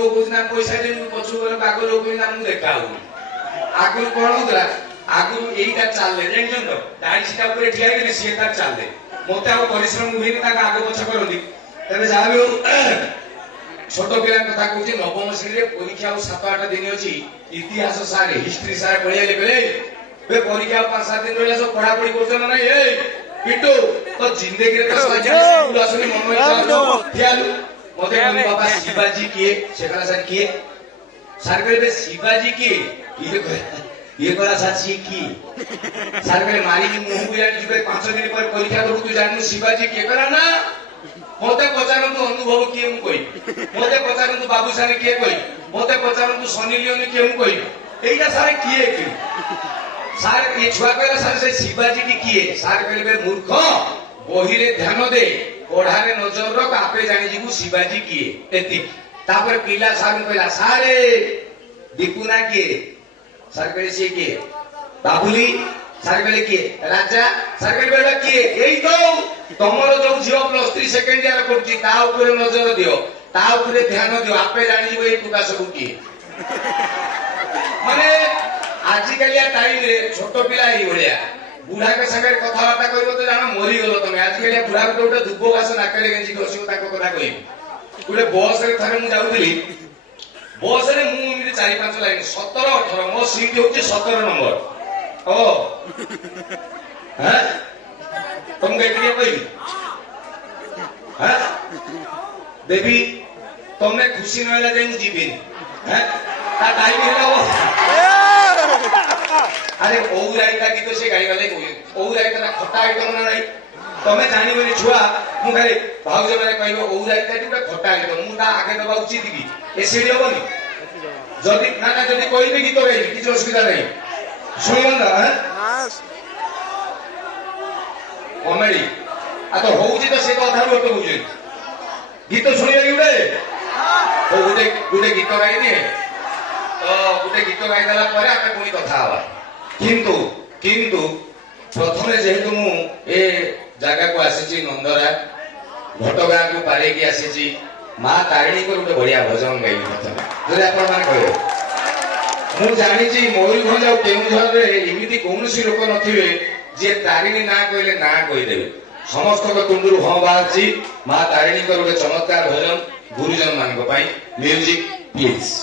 लोग ना पैसा देनु पछु गले आगो लोग ना मु देखाउ आगु कोन होतला आगु एइटा चालले जेन तो दाई सीटा ऊपर ठिया गेले से तार चालले मोते आ परिश्रम हुई ता आगो पछ करली तबे जाबे छोट पिला कथा कहूँ नवम श्रेणी परीक्षा 7-8 दिन अच्छी इतिहास सारे हिस्ट्री सारे पढ़िया बेले परीक्षा 5-7 दिन रहा सब पढ़ा पढ़ी कर पिटू तो जिंदगी मन मत बाबा शिवाजी किए शेखर सर किए सर कहे शिवाजी किए ये कला साची की सर कहे मारी मुह को जानी 5 दिन पर परीक्षा दबु तू जानू शिवाजी किए करा ना मते पचारंतु अनुभव किए मु कहि मते पचारंतु बाबूसानी किए कहि मते पचारंतु सनी लियोनी किए मु कहि एइटा सारे किए कि सारे ये छुआ कहला सारे से शिवाजी की किए सारे कहले मूर्ख बहिरे ध्यान दे पढ़ारे नजर रख आपे जानि जीवु शिवाजी किए एति तापर पिला सार कहला सारे दीपुना किए सार कहले से किए बाबुली सार कहले किए राजा सार कहले किए एई तो तमरो जो झियो +3 सेकेंड ईयर करछि ता ऊपर नजर दियो ता ऊपर ध्यान दियो आपे जानि जीवु ए टुका सब किए माने आजिकालिया टाइम रे छोट पिला ही भलिया बुढ़ा के संगे कथा बार्ता करबो तो जानो मरी गलो तमे आजिकालिया बुढ़ा को उठे दुब्बो घास नाकरे गेंजी करसियो ताको कथा कहि गुले बस रे थारे मु जाउतली बस रे मु इमिति 4-5 लाइन 17-18 मो सीट होची 17 नंबर ओ हैं तुम गए के कोई हैं बेबी तुमने खुशी न होला जे मु जीबिन हैं ता टाइम हेला हो अरे ओउराइटा की तो से गाड़ी वाले कोई ओउराइटा ना खट्टा आइटम ना नहीं तमे जानि बनी छुआ मु खाली भाउजे माने कहबो ओउराइटा टी खट्टा आइटम मु ता आगे दबा उचित की एसिडी होबनी जदी ना ना जदी कोई भी गीत गाइबी किछ असुविधा नहीं सुनियो ना हैं कॉमेडी आ तो होउची तो से कथा रो तो बुझे गीत सुनियो गुडे ओ गुडे गीत गाइ दिए तो गुटे गीत गाई देला परे आमे कोनी कथा आवा किंतु किंतु प्रथमे जेहेतु मु ए जागा को आसीची नंदरा घटगां को पारे की आसीची मां तारिणी को गुटे बढ़िया भजन गाई प्रथमे जदि आपण माने कहबो मु जानि छी मयूरभंज आ केउझर रे इमिति कोनसी लोक नथिबे जे तारिणी ना कहले ना कहि देबे समस्त को तुंडुरु ह बाजी मां तारिणी को गुटे चमत्कार भजन गुरुजन मान को पई म्यूजिक प्लीज